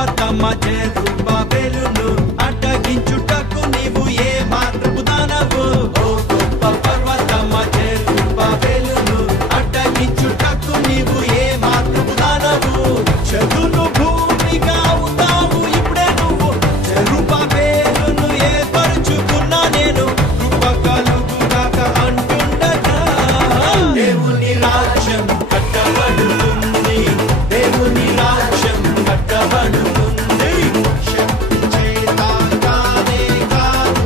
పర్వతమ్మ జెరుబాబెలును అడ్డగించుటకు నీవు ఏ మాత్రపు దానవు ఓ గొప్ప పర్వతమ్మ జెరుబాబెలును అడ్డగించుటకు నీవు ఏ మాత్రపు దానవు చదును భూమిగా అవుతావు ఇప్పుడే నువ్వు జెరుబాబెలును ఏర్పరచుకున్నా నేను కృప కలుగుగాక అంటుండగా దేవుని రాజ్యం కట్టబడుతుంది దేవుని రాజ్యం కట్టబడుతుంది శక్తి చేత కానే కాదు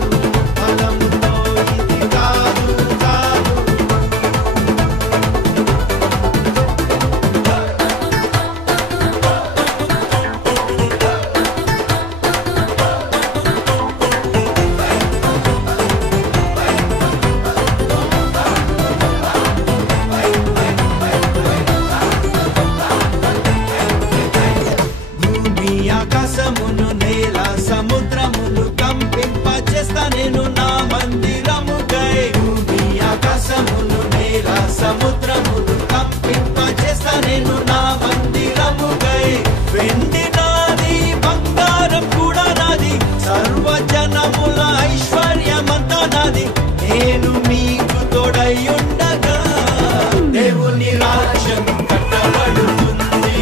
బలముతో ఇది కాదు కాదు భూమి ఆకాశమును నేల సముద్రమును కంపింపచేస్తా నేను నా మందిరముకై భూమి ఆకాశమును నేల సముద్రమును కంపింపచేస్తా నేను నా మందిరముకై వెండి నాది బంగారం కూడా నాది సర్వజనముల ఐశ్వర్యమంతా నాది నేను మీకు తోడయుండగా దేవుని రాజ్యం కట్టబడుతుంది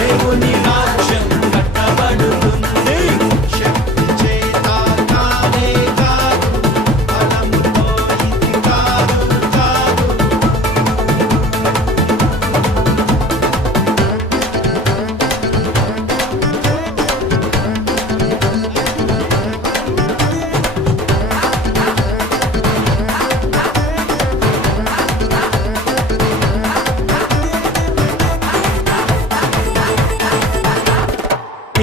దేవుని రాజ్యం కట్టబడుతుంది శక్తి చేత కానే కాదు బలముతో ఇది కాదు కాదు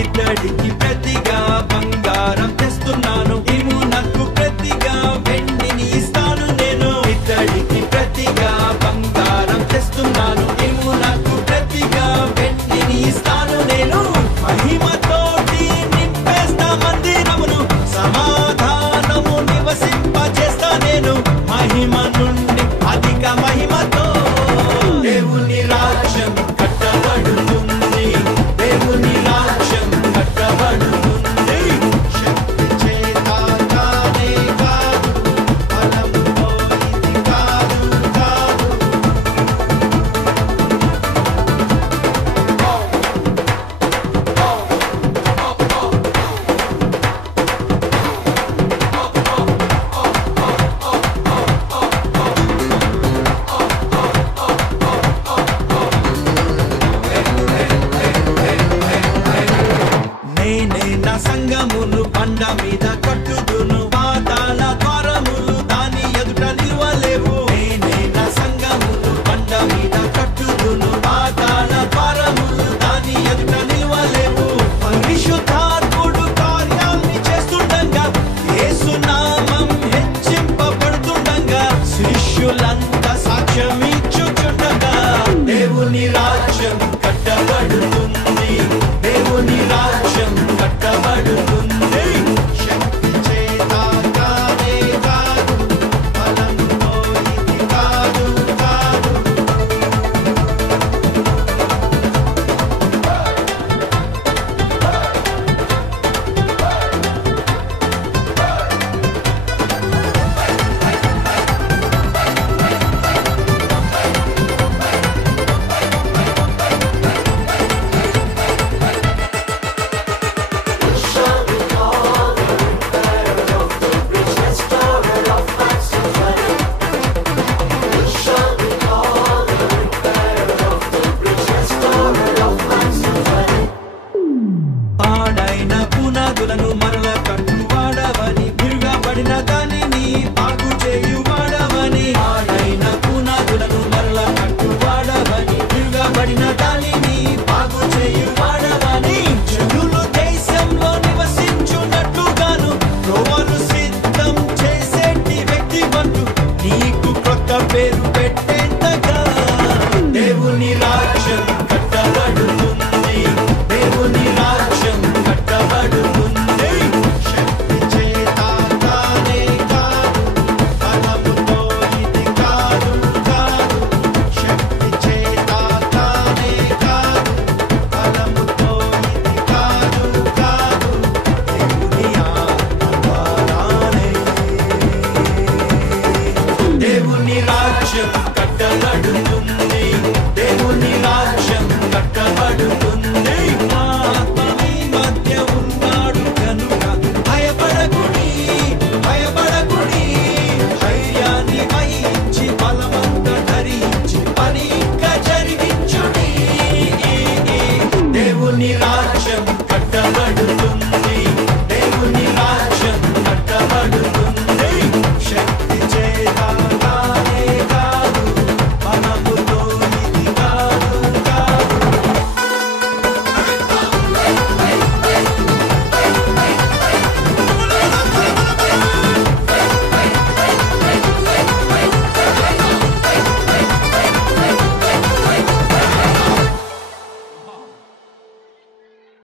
ఇతడికి ప్రతిగా బంగారం తెస్తున్నాను ఇమునకు ప్రతిగా వెండిని ఇస్తాను నేను ఇతడికి ప్రతిగా బంగారం తెస్తున్నాను ఇమునకు ప్రతిగా వెండిని ఇస్తాను నేను మహిమతోటి నింపేస్తా మందిరమును సమాధానము నివసింపచేస్తా నేను మహిమ నుండి అధిక మహిమతో దేవుని రాజ్యం కట్టబడుతుంది దేవుని రాజ్యం కట్టబడుతుంది శక్తి చేత కానే కాదు బలముతో ఇది కాదు కాదు నేనే నా సంగమును బండ మీద కట్టుదును పాతాళ ద్వారములు దాని ఎదుట నిలువలేవు నేనే నా సంగమును బండ మీద కట్టుదును పాతాళ ద్వారములు దాని ఎదుట నిలువలేవు పరిశుద్ధాత్ముడు కార్యాన్ని చేస్తుండగా యేసు నామం హెచ్చింపబడుతుండగా శిష్యులంతా సాక్ష్యం ఇచ్చుచుండగా దేవుని రాజ్యం కట్టబడుతుంది దేవుని రాజ్యం కట్టబడుతుంది శక్తి చేత కానే కాదు బలముతో ఇది కాదు కాదు పాడైన పునాదులను మరల కట్టువాడవని విరుగబడిన దానిని బాగు చేయువాడవని పాడైన పునాదులను మరల కట్టువాడవని విరుగబడిన దానిని బాగు చేయువాడవని జనులు దేశంలో నివసించున్నట్లుగాను త్రోవలు సిద్ధం చేసేటి వ్యక్తివంతు నీకు కొత్త పేరు పెట్టేంతగా దేవుని రాజ్యం కట్టబడుతుంది దేవుని రాజ్యం కట్టబడుతుంది శక్తి చేత కానే కాదు బలముతో ఇది కాదు కాదు శక్తి చేత కానే కాదు బలముతో ఇది కాదు రాజ్యం